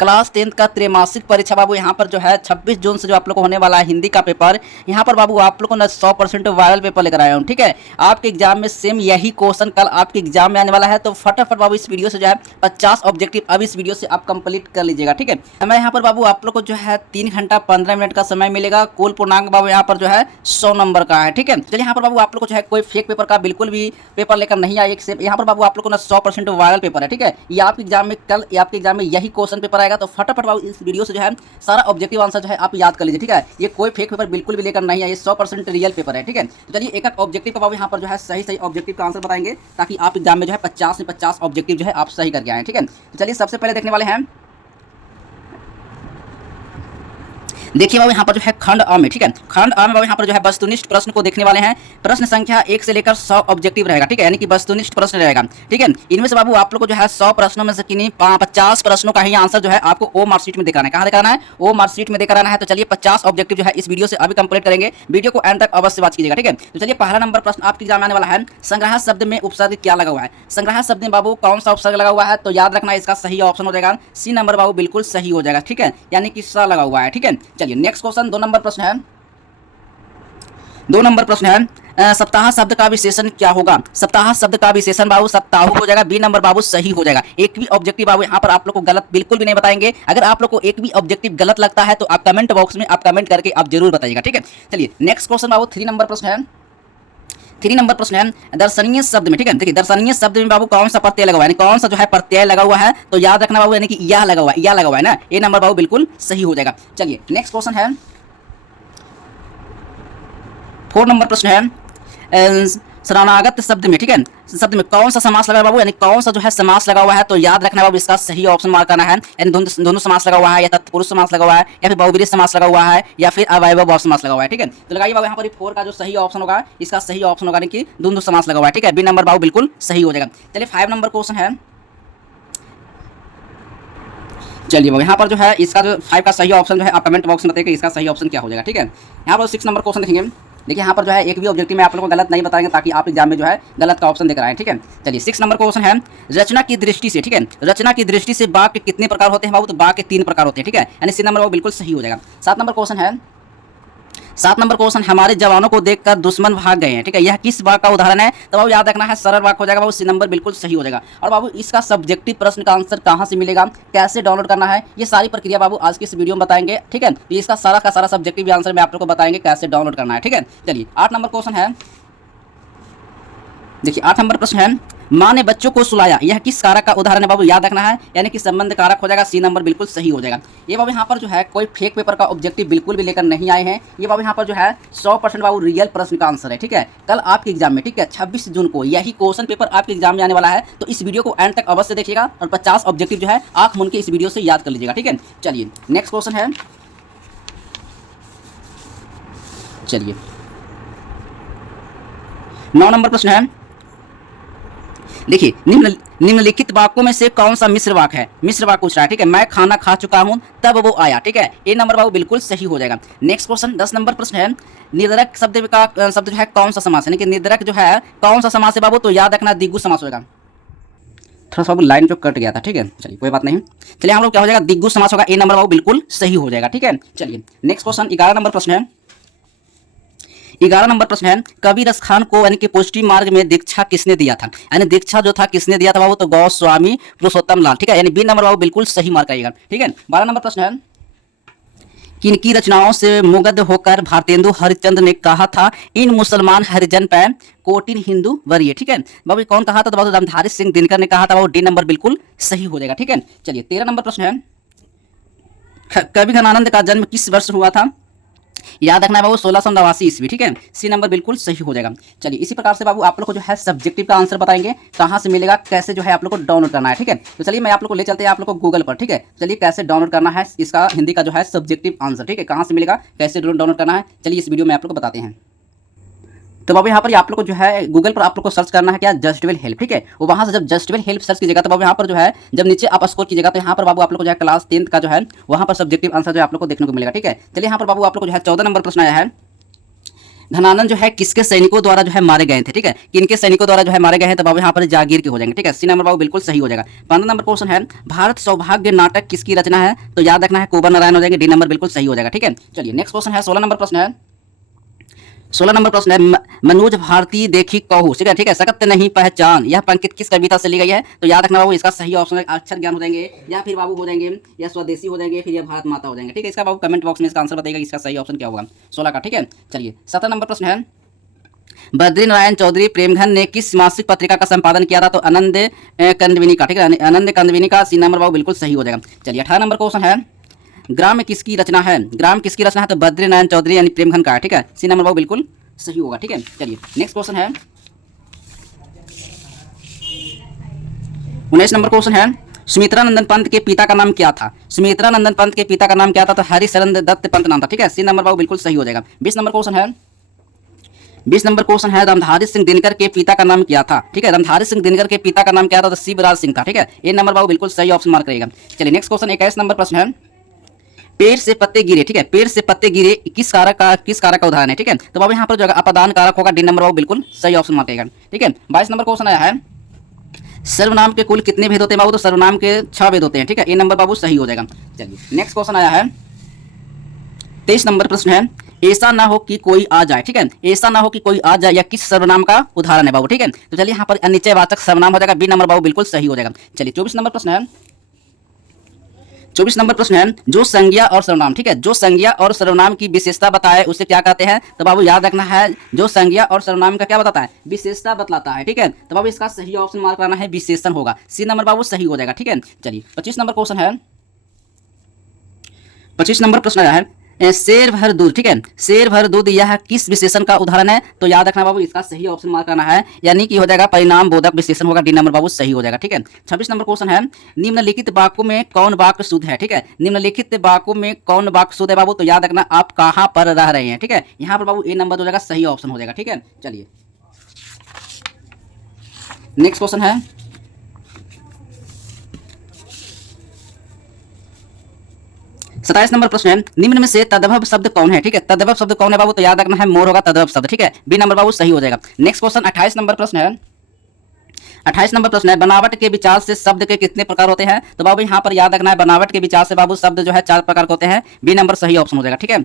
Class 10 का त्रैमासिक परीक्षा बाबू यहाँ पर जो है 26 जून से जो आप लोग को होने वाला है हिंदी का पेपर। यहाँ पर बाबू आप लोग को ना 100% वायरल पेपर लेकर आया हूँ, ठीक है। आपके एग्जाम में सेम यही क्वेश्चन कल आपके एग्जाम में आने वाला है, तो फटाफट बाबू इस वीडियो से जो है 50 ऑब्जेक्टिव अब इस वीडियो से आप कंप्लीट कर लीजिएगा, ठीक है। समय यहाँ पर बाबू आप लोग को जो है 3 घंटा 15 मिनट का समय मिलेगा। कुल पूर्णांक बाबू यहाँ पर जो है 100 नंबर का है, ठीक है। चलिए यहाँ पर बाबू आप लोग को जो है कोई फेक पेपर का बिल्कुल भी पेपर लेकर नहीं आए। यहाँ पर बाबू आप लोग को ना 100% वायरल पेपर है, ठीक है। ये आपके एग्जाम में कल आपके एग्जाम में यही क्वेश्चन पेपर आएगा, तो फटाफट बाबू इस वीडियो से जो है सारा ऑब्जेक्टिव आंसर जो है आप याद कर लीजिए, ठीक है। ये कोई फेक पेपर बिल्कुल भी लेकर नहीं है, ये 100% रियल पेपर है, ठीक है। तो चलिए एक ऑब्जेक्टिव का बाबू यहाँ पर जो है सही ऑब्जेक्टिव का आंसर बताएंगे, ताकि आप एग्जाम में जो है 50 में 50 ऑब्जेक्टिव जो है आप सही करके आए, ठीक है। तो चलिए सबसे पहले देखने वाले हैं, देखिए बाबू यहाँ पर जो है खंड अ में, ठीक है। खंड अ में बाबू यहाँ पर जो है वस्तुनिष्ठ प्रश्न को देखने वाले हैं। प्रश्न संख्या 1 से लेकर 100 ऑब्जेक्टिव रहेगा, ठीक है, यानी कि वस्तुनिष्ठ प्रश्न रहेगा, ठीक है। इनमें से बाबू आप लोग को जो है 100 प्रश्नों में से किन्हीं 50 प्रश्नों का ही आंसर जो है आपको ओ मार्कशीट में दिखाना है। कहाँ दिखाना है? ओ मार्कशीट में दिखाना है। तो चलिए 50 ऑब्जेक्टिव जो है इस वीडियो से अभी कंप्लीट करेंगे। वीडियो को एंड तक अवश्य वॉच कीजिएगा, ठीक है। तो चलिए पहला नंबर प्रश्न आपके एग्जाम में आने वाला है, संग्रह शब्द में उपसर्ग क्या लगा हुआ है? संग्रह शब्द में बाबू कौन सा उपसर्ग लगा हुआ है? तो याद रखना इसका सही ऑप्शन हो जाएगा सी नंबर बाबू, बिल्कुल सही हो जाएगा, ठीक है, यानी कि स लगा हुआ है, ठीक है। चलिए नेक्स्ट क्वेश्चन 2 नंबर प्रश्न है। 2 नंबर प्रश्न है, सप्ताह शब्द का विशेषण क्या होगा? सप्ताह शब्द का विशेषण बाबू सप्ताह हो जाएगा, बी नंबर बाबू सही हो जाएगा। एक भी ऑब्जेक्टिव बाबू यहाँ पर आप लोग को गलत बिल्कुल भी नहीं बताएंगे। अगर आप लोग को एक भी ऑब्जेक्टिव गलत लगता है तो आप कमेंट बॉक्स में आप कमेंट करके आप जरूर बताइएगा, ठीक है। चलिए नेक्स्ट क्वेश्चन बाबू 3 नंबर प्रश्न है। 3 नंबर प्रश्न है, दर्शनीय शब्द में, ठीक है। देखिए दर्शनीय शब्द में बाबू कौन सा प्रत्यय लगा हुआ है, कौन सा जो है प्रत्यय लगा हुआ है? तो याद रखना बाबू, यानी कि यह लगा हुआ है, यह लगा हुआ है ना, ए नंबर बाबू बिल्कुल सही हो जाएगा। चलिए नेक्स्ट क्वेश्चन है 4 नंबर प्रश्न है, शरणागत शब्द में, ठीक है, शब्द में कौन सा समास लगा है बाबू, यानी कौन सा जो है समास लगा हुआ है? तो याद रखना बाबू इसका सही ऑप्शन मार्क करना है, यानी दोनों समास लगा हुआ है, या तत्पुरुष समास लगा हुआ है, या फिर बहुब्रीहि समास लगा हुआ है, या फिर अवयव समास लगा हुआ है, ठीक है। तो लगाइए बाबू यहाँ पर 4 का जो सही ऑप्शन होगा, इसका सही ऑप्शन होगा कि दोनों समास लगा हुआ है, ठीक है, बी नंबर बाबू बिल्कुल सही हो जाएगा। चलिए 5 नंबर क्वेश्चन है, चलिए बाबू यहाँ पर जो है इसका जो 5 का सही ऑप्शन जो है आप कमेंट बॉक्स में बताइए इसका सही ऑप्शन क्या हो जाएगा, ठीक है। यहाँ पर 6 नंबर क्वेश्चन देखेंगे। देखिए यहाँ पर जो है एक भी ऑब्जेक्टिव में आप लोगों को गलत नहीं बताएंगे, ताकि आप एग्जाम में जो है गलत का ऑप्शन देकर आए, ठीक है। चलिए 6 नंबर क्वेश्चन है, रचना की दृष्टि से, ठीक है, रचना की दृष्टि से वाक्य कितने प्रकार होते हैं बाबू? तो वाक्य 3 प्रकार होते हैं, ठीक है, यानी सी नंबर बाबू बिल्कुल सही हो जाएगा। 7 नंबर क्वेश्चन है, 7 नंबर क्वेश्चन, हमारे जवानों को देखकर दुश्मन भाग गए हैं, ठीक है, यह किस वाक्य का उदाहरण है? तो बाबू याद रखना है सरल वाक्य हो जाएगा बाबू, सी नंबर बिल्कुल सही हो जाएगा। और बाबू इसका सब्जेक्टिव प्रश्न का आंसर कहाँ से मिलेगा, कैसे डाउनलोड करना है, ये सारी प्रक्रिया बाबू आज की इस वीडियो में बताएंगे, ठीक है। तो इसका सारा का सारा सब्जेक्टिव आंसर में आप लोग को बताएंगे कैसे डाउनलोड करना है, ठीक है। चलिए 8 नंबर क्वेश्चन है, देखिए 8 नंबर प्रश्न है, माँ ने बच्चों को सुलाया, यह किस कारक का उदाहरण है बाबू? याद रखना है, यानी कि संबंध कारक हो जाएगा, सी नंबर बिल्कुल सही हो जाएगा। ये बाबू यहाँ पर जो है कोई फेक पेपर का ऑब्जेक्टिव बिल्कुल भी लेकर नहीं आए हैं। ये बाबू यहाँ पर जो है 100% बाबू रियल प्रश्न का आंसर है, ठीक है। कल आपके एग्जाम में, ठीक है, 26 जून को यही क्वेश्चन पेपर आपके एग्जाम में आने वाला है, तो इस वीडियो को एंड तक अवश्य देखिएगा और 50 ऑब्जेक्टिव जो है आंख मूंद के इस वीडियो से याद कर लीजिएगा, ठीक है। चलिए नेक्स्ट क्वेश्चन है, चलिए 9 नंबर प्रश्न है। देखिए निम्नलिखित वाक्यों में से कौन सा मिश्र वाक्य है? मिश्र वाक्य पूछ रहा है, ठीक है, मैं खाना खा चुका हूं तब वो आया, ठीक है, ए नंबर बाबू बिल्कुल सही हो जाएगा। नेक्स्ट क्वेश्चन 10 नंबर प्रश्न है, निर्धरक शब्द का शब्द जो है कौन सा समास है, यानी कि निर्धरक जो है कौन सा समास है बाबू? तो याद रखना दिग्गु समास होगा। थोड़ा सा बाबू लाइन जो कट गया था, ठीक है, चलिए कोई बात नहीं। चलिए हम लोग क्या हो जाएगा, दिग्गु समास होगा, ए नंबर बाबू बिल्कुल सही हो जाएगा, ठीक है। चलिए नेक्स्ट क्वेश्चन 11 नंबर प्रश्न है। 11 नंबर प्रश्न है, कबीर रस खान को यानी कि पुष्टि मार्ग में दीक्षा किसने दिया था? यानी दीक्षा जो था किसने दिया था बाबू? तो गोस्वामी पुरुषोत्तम लाल, ठीक है, यानी बी नंबर बाबू बिल्कुल सही मार्क आएगा, ठीक है। 12 नंबर प्रश्न है, किनकी रचनाओं से मुग्ध होकर भारतेंदु हरिश्चंद्र ने कहा था, इन मुसलमान हरिजन पर कोटिन हिंदू वरीय, ठीक है, बाबू कौन कहा था? तो बाबू रामधारी सिंह दिनकर ने कहा था बाबू, डी नंबर बिल्कुल सही हो जाएगा, ठीक है। चलिए 13 नंबर प्रश्न है, कवि घनानंद का जन्म किस वर्ष हुआ था? याद रखना है बाबू 1689 ईस्वी, ठीक है, सी नंबर बिल्कुल सही हो जाएगा। चलिए इसी प्रकार से बाबू आप लोग को जो है सब्जेक्टिव का आंसर बताएंगे, कहाँ से मिलेगा, कैसे जो है आप लोग को डाउनलोड करना है, ठीक है। तो चलिए मैं आप लोग को ले चलते हैं आप लोग को गूगल पर, ठीक है। चलिए कैसे डाउनलोड करना है इसका हिंदी का जो है सब्जेक्टिव आंसर, ठीक है, कहाँ से मिलेगा, कैसे डाउनलोड करना है, चलिए इस वीडियो में आप लोग को बताते हैं। तो बाबू यहाँ पर आप लोग को जो है गूगल पर आप लोग को सर्च करना है क्या, जस्टवेल हेल्प, ठीक है। वो वहाँ से जब जस्टवेल हेल्प सर्च कीजिएगा तो बाबू यहाँ पर जो है जब नीचे आप स्कोर कीजिएगा तो यहाँ पर बाबू आप लोग को जो है क्लास 10 का जो है वहाँ पर सब्जेक्टिव आंसर जो आप लोग को देखने को मिलेगा, ठीक है। चलिए यहाँ पर बाबू आप लोग को जो है 14 नंबर प्रश्न आया है, धनानंद जो है किसके सैनिकों द्वारा जो है मारे गए थे, ठीक है, किनके सैनिकों द्वारा जो है मारे गए हैं, तो बाबू यहाँ पर जागीर के हो जाएंगे, ठीक है, सी नंबर बाबू बिल्कुल सही हो जाएगा। 15 नंबर क्वेश्चन है भारत सौभाग्य नाटक किसकी रचना है, तो याद रखना है कुंवर नारायण हो जाएंगे, डी नंबर बिल्कुल सही हो जाएगा, ठीक है। चलिए नेक्स्ट क्वेश्चन है 16 नंबर प्रश्न है, 16 नंबर प्रश्न है मनोज भारती देखी कहू, ठीक है, सकत नहीं पहचान, यह पंक्ति किस कविता से ली गई है, तो याद रखना बाबू इसका सही ऑप्शन है अक्षर ज्ञान हो जाएंगे, या फिर बाबू हो जाएंगे या स्वदेशी हो जाएंगे, फिर या भारत माता हो जाएंगे, ठीक है। इसका बाबू कमेंट बॉक्स में इसका आंसर बताइएगा इसका सही ऑप्शन क्या होगा 16 का, ठीक है। चलिए 17 नंबर प्रश्न है बद्री नारायण चौधरी प्रेमघन ने किस मासिक पत्रिका का संपादन किया था, तो आनंद कंदविनी का, ठीक है, आनंद कंदविनी का, सी नंबर बाबू बिल्कुल सही हो जाएगा। चलिए 18 नंबर क्वेश्चन है ग्राम किसकी रचना है, ग्राम किसकी रचना है, तो बद्री नारायण चौधरी यानी प्रेमघन का है, ठीक है, सी नंबर बाबू बिल्कुल सही होगा, ठीक है। चलिए नेक्स्ट क्वेश्चन है 19 नंबर क्वेश्चन है सुमित्रा नंदन पंत के पिता का नाम क्या था, सुमित्रा नंदन पंत के पिता का नाम क्या था, तो हरिशरण दत्त पंत नाम था, ठीक है, सी नंबर बाबू बिल्कुल सही हो जाएगा। 20 नंबर क्वेश्चन है 20 नंबर क्वेश्चन है रामधारी सिंह दिनकर के पिता का नाम क्या था, ठीक है, रामधारी सिंह दिनकर के पिता का नाम क्या था, तो शिवराज सिंह था, ठीक है, ये नंबर बाबू बिल्कुल सही ऑप्शन मार्क करेगा। चलिए नेक्स्ट क्वेश्चन 21 नंबर प्रश्न है पेड़ से पत्ते गिरे, ठीक है, पेड़ से पत्ते गिरे किस कारक का उदाहरण है, ठीक है, तो बाबू यहाँ पर जो अपदान कारक होगा, डी नंबर बाबू बिल्कुल सही ऑप्शन मार्क करेगा, ठीक है। 22 नंबर क्वेश्चन आया है सर्वनाम के कुल कितने भेद होते हैं बाबू, तो सर्वनाम के 6 भेद होते हैं, ठीक है, ये नंबर बाबू सही हो जाएगा। चलिए नेक्स्ट क्वेश्चन आया है 23 नंबर प्रश्न है ऐसा ना हो कि कोई आ जाए, ठीक है, ऐसा ना हो कि कोई आ जाए या किस सर्वनाम का उदाहरण है बाबू, ठीक है, तो चलिए यहाँ पर अनिश्चयवाचक सर्वनाम हो जाएगा, बी नंबर बाबू बिल्कुल सही हो जाएगा। चलिए 24 नंबर प्रश्न है 24 नंबर प्रश्न है जो संज्ञा और सर्वनाम, ठीक है, जो संज्ञा और सर्वनाम की विशेषता बताए उसे क्या कहते हैं, तो बाबू याद रखना है जो संज्ञा और सर्वनाम का क्या बताता है, विशेषता बतलाता है, ठीक है, तो बाबू इसका सही ऑप्शन मार्क करना है विशेषण होगा, सी नंबर बाबू सही हो जाएगा, ठीक है। चलिए 25 नंबर क्वेश्चन है 25 नंबर प्रश्न है शेर भर दूध, ठीक है, शेर भर दूध यह किस विशेषण का उदाहरण है, तो याद रखना बाबू इसका सही ऑप्शन मार्क करना है, यानी कि हो जाएगा परिणाम बोधक विशेषण होगा, डी नंबर बाबू सही हो जाएगा, ठीक है। 26 नंबर क्वेश्चन है निम्नलिखित वाक्यों में कौन वाक्य शुद्ध है, ठीक है, निम्नलिखित वाक्यों में कौन वाक्य शुद्ध है बाबू, तो याद रखना आप कहां पर रह रहे हैं, ठीक है, यहाँ पर बाबू ए नंबर हो जाएगा सही ऑप्शन हो जाएगा, ठीक है। चलिए नेक्स्ट क्वेश्चन है 27 नंबर प्रश्न है निम्न में से तद्भव शब्द कौन है, ठीक है, तद्भव शब्द कौन है बाबू, तो याद रखना है मोर होगा तद्भव शब्द, ठीक है, बी नंबर बाबू सही हो जाएगा। नेक्स्ट क्वेश्चन 28 नंबर प्रश्न है 28 नंबर प्रश्न है बनावट के विचार से शब्द के कितने प्रकार होते हैं, तो बाबू यहाँ पर याद रखना है बनावट के विचार से बाबू शब्द जो है 4 प्रकार के होते हैं, बी नंबर सही ऑप्शन हो जाएगा, ठीक है।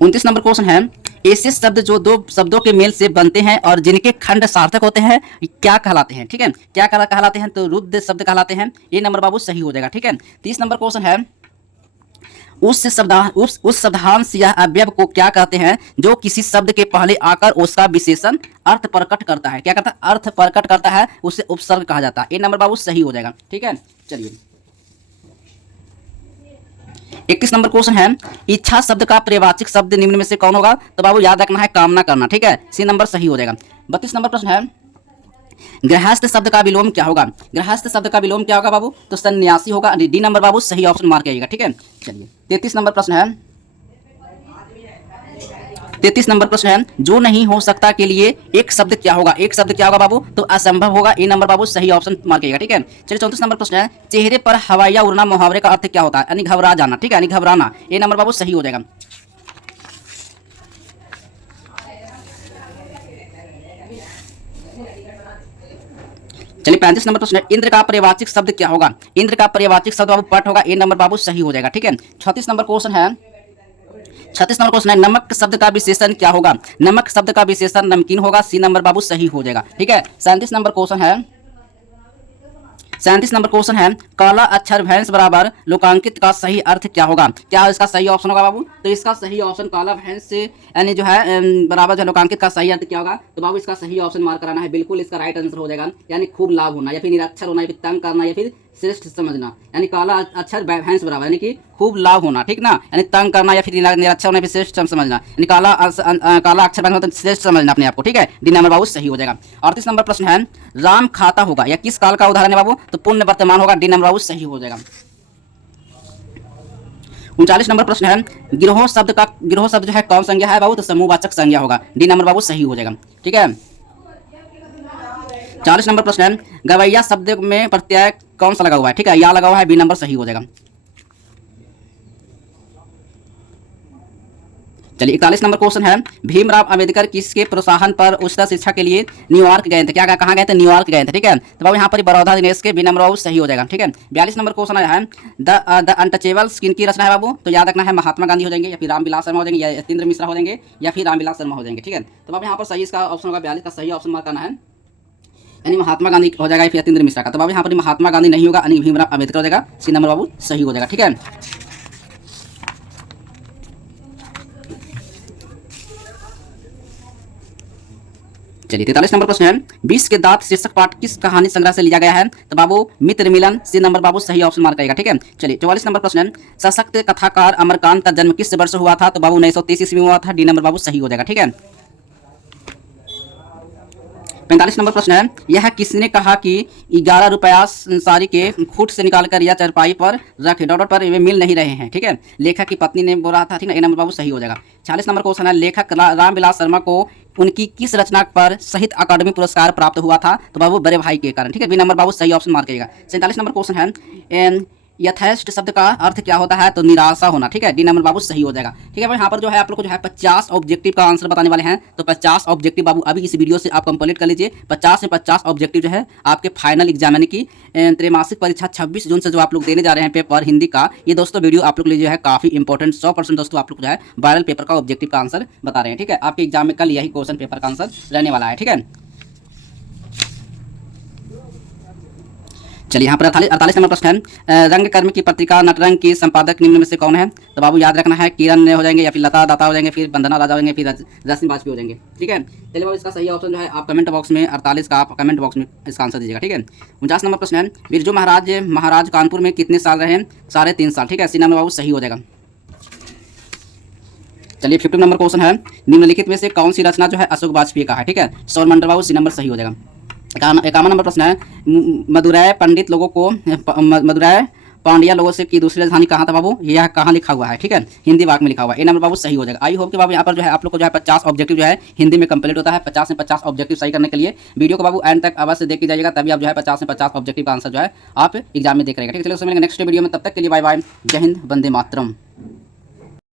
29 नंबर क्वेश्चन है ऐसे शब्द जो दो शब्दों के मेल से बनते हैं और जिनके खंड सार्थक होते हैं क्या कहलाते हैं, ठीक है, क्या कहलाते हैं, तो रुद्ध शब्द कहलाते हैं, ये नंबर बाबू सही हो जाएगा, ठीक है। 30 नंबर क्वेश्चन है उस शब्दांश या अवयव को क्या कहते हैं जो किसी शब्द के पहले आकर उसका विशेषण अर्थ प्रकट करता है, क्या कहता है, अर्थ प्रकट करता है, उसे उपसर्ग कहा जाता है, ये नंबर बाबू सही हो जाएगा, ठीक है। चलिए 31 नंबर क्वेश्चन है इच्छा शब्द का पर्यायवाची शब्द निम्न में से कौन होगा, तो बाबू याद रखना है कामना करना, ठीक है, सी नंबर सही हो जाएगा। 32 नंबर प्रश्न है गृहस्थ शब्द का विलोम क्या होगा, गृहस्थ शब्द का विलोम क्या होगा बाबू, तो सन्यासी होगा, डी नंबर बाबू सही ऑप्शन मार्क करिएगा, ठीक है। चलिए 33 नंबर प्रश्न है 33 नंबर प्रश्न है जो नहीं हो सकता के लिए एक शब्द क्या होगा, एक शब्द क्या होगा बाबू, तो असंभव होगा, ए नंबर बाबू सही ऑप्शन मार्क करिएगा, ठीक है। चलिए 34 नंबर प्रश्न है चेहरे पर हवाइया उड़ना मुहावरे का अर्थ क्या होता है, यानी घबरा जाना, ठीक है, यानी घबराना, ए नंबर बाबू सही हो जाएगा। चलिए 35 नंबर प्रश्न है इंद्र का पर्यायवाची शब्द क्या होगा, इंद्र का पर्यायवाची शब्द बाबू पट होगा, ए नंबर बाबू सही हो जाएगा, ठीक है। 36 नंबर क्वेश्चन है 36 नंबर क्वेश्चन है नमक शब्द का विशेषण क्या होगा, नमक शब्द का विशेषण नमकीन होगा, सी नंबर बाबू सही हो जाएगा, ठीक है। 37 नंबर क्वेश्चन है 37 नंबर क्वेश्चन है काला अक्षर भैंस बराबर लोकांकित का सही अर्थ क्या होगा, क्या इसका सही ऑप्शन होगा बाबू, तो इसका सही ऑप्शन काला भैंस से यानी जो है बराबर जो लोकांकित का सही अर्थ क्या होगा, तो बाबू इसका सही ऑप्शन मार्क कराना है, बिल्कुल इसका राइट आंसर हो जाएगा, यानी खूब लाभ होना या फिर निरक्षर होना या फिर तंग करना या फिर श्रेष्ठ समझना, यानी काला अक्षर भैंस बराबर यानी कि खूब लाभ होना, ठीक ना, यानी तंग करना या फिर निरक्षर होना या फिर श्रेष्ठ समझना, यानी काला अक्षर भैंस मतलब श्रेष्ठ समझना अपने आप को, ठीक है, डी नंबर बाबू सही हो जाएगा। 38 नंबर प्रश्न है राम खाता होगा या किस काल का उदाहरण है बाबू, तो पुण्य वर्तमान होगा, डी नंबर बाबू सही हो जाएगा। 39 नंबर प्रश्न है गिरोह शब्द जो है कौन संज्ञा है बाबू, तो समूहवाचक संज्ञा होगा, डी नंबर बाबू सही हो जाएगा, ठीक है। 40 नंबर प्रश्न है गवैया शब्द में प्रत्यय कौन सा लगा हुआ है, ठीक है, या लगा हुआ है, बी नंबर सही हो जाएगा। चलिए 41 नंबर क्वेश्चन है, भीमराव अंबेडकर किसके प्रोत्साहन पर उच्चतर शिक्षा के लिए न्यूयॉर्क गए थे? क्या कहाँ गए थे? न्यूयॉर्क गए थे, ठीक है। तो बाबू यहाँ पर बड़ौदा दिनेश के बी नंबर बाबू सही हो जाएगा, ठीक है। 42 नंबर क्वेश्चन आया है, द अनटचेबल्स किनकी रचना है बाबू? तो याद रखना है महात्मा गांधी हो जाएंगे, या फिर रामविलास शर्मा हो जाएंगे, या यतीन्द्र मिश्रा हो जाएंगे, या फिर रामविलास शर्मा हो जाएंगे, ठीक है। तो बाबू यहाँ पर सही इसका ऑप्शन होगा 42 का सही ऑप्शन मार्क करना है, यानी महात्मा गांधी हो जाएगा, फिर यतीन्द्र मिश्रा का। तो बाबू यहाँ पर महात्मा गांधी नहीं होगा, यानी भीमराव अम्बेडकर हो जाएगा, सी नंबर बाबू सही हो जाएगा, ठीक है। चलिए 43 नंबर प्रश्न है, 20 के दांत शीर्षक पाठ किस कहानी संग्रह से लिया गया है? तो बाबू मित्र मिलन, सी नंबर बाबू सही ऑप्शन मार्क करेगा, ठीक है। चलिए 44 नंबर प्रश्न है, सशक्त कथाकार अमरकांत का जन्म किस वर्ष हुआ था? तो बाबू 1930 ईस्वी में हुआ था, डी नंबर बाबू सही हो जाएगा, ठीक है। 45 नंबर प्रश्न है, यह किसने कहा कि 11 रुपया साड़ी के खूट से निकालकर या चरपाई पर रखे डॉट पर वे मिल नहीं रहे हैं, ठीक है। लेखक की पत्नी ने बोला था, ठीक है, ए नंबर बाबू सही हो जाएगा। 46 नंबर क्वेश्चन है, लेखक रामविलास शर्मा को उनकी किस रचना पर साहित्य अकादमी पुरस्कार प्राप्त हुआ था? तो बाबू बड़े भाई के कारण, ठीक है, बी नंबर बाबू सही ऑप्शन मार्क करिएगा। 47 नंबर क्वेश्चन है, यथेष्ट शब्द का अर्थ क्या होता है? तो निराशा होना, ठीक है, डी नंबर बाबू सही हो जाएगा, ठीक है। भाई यहाँ पर जो है आप लोग को जो है 50 ऑब्जेक्टिव का आंसर बताने वाले हैं, तो 50 ऑब्जेक्टिव बाबू अभी इस वीडियो से आप कंप्लीट कर लीजिए। 50 से 50 ऑब्जेक्टिव जो है आपके फाइनल एग्जाम यानी कि त्रैमासिक परीक्षा 26 जून से जो आप लोग देने जा रहे हैं पेपर हिंदी का, ये दोस्तों वीडियो आप लोग के लिए जो है काफी इंपॉर्टेंट 100% दोस्तों आप लोग जो है वायरल पेपर का ऑब्जेक्टिव का आंसर बता रहे हैं, ठीक है। आपके एग्जाम में कल यही क्वेश्चन पेपर का आंसर रहने वाला है, ठीक है। चलिए यहाँ पर 48 नंबर प्रश्न है, रंगकर्म की पत्रिका नटरंग की संपादक निम्न में से कौन है? तो बाबू याद रखना है, किरण हो जाएंगे, या फिर लता दाता हो जाएंगे, फिर वंदना राजा हो जाएंगे, फिर रश्मि वाजपेयी हो जाएंगे, ठीक है। चलिए बाबू इसका सही ऑप्शन जो है आप कमेंट बॉक्स में 48 का आप कमेंट बॉक्स में इसका आंसर दीजिएगा, ठीक है। 49 नंबर प्रश्न है, बिरजू महाराज कानपुर में कितने साल रहे? 3.5 साल, ठीक है, सी नंबर बाबू सही हो जाएगा। चलिए 50 नंबर क्वेश्चन है, निम्नलिखित में से कौन सी रचना जो है अशोक वाजपेयी का है? ठीक है, सौरमंडल बाबू सी नंबर सही हो जाएगा। 51 नंबर प्रश्न है, मदुरै पंडित लोगों को मदुरै पांड्या लोगों से की दूसरी राजधानी कहाँ था बाबू? यह कहाँ लिखा हुआ है? ठीक है, हिंदी वाक में लिखा हुआ है, ए नंबर बाबू सही हो जाएगा। आई होप कि बाबू यहाँ पर जो है आप लोग को जो है 50 ऑब्जेक्टिव जो है हिंदी में कंप्लीट होता है। 50 में 50 ऑब्जेक्टिव सही करने के लिए वीडियो को बाबू एंड तक अवश्य देख के जाइएगा, तभी आप जो है 50 में 50 ऑब्जेक्टिव का आंसर जो है आप एग्जाम में देख रहे हैं, ठीक है। चलिए उससे मिलेंगे नेक्स्ट वीडियो में, तब तक के लिए बाय बाय, जय हिंद, वंदे मातरम।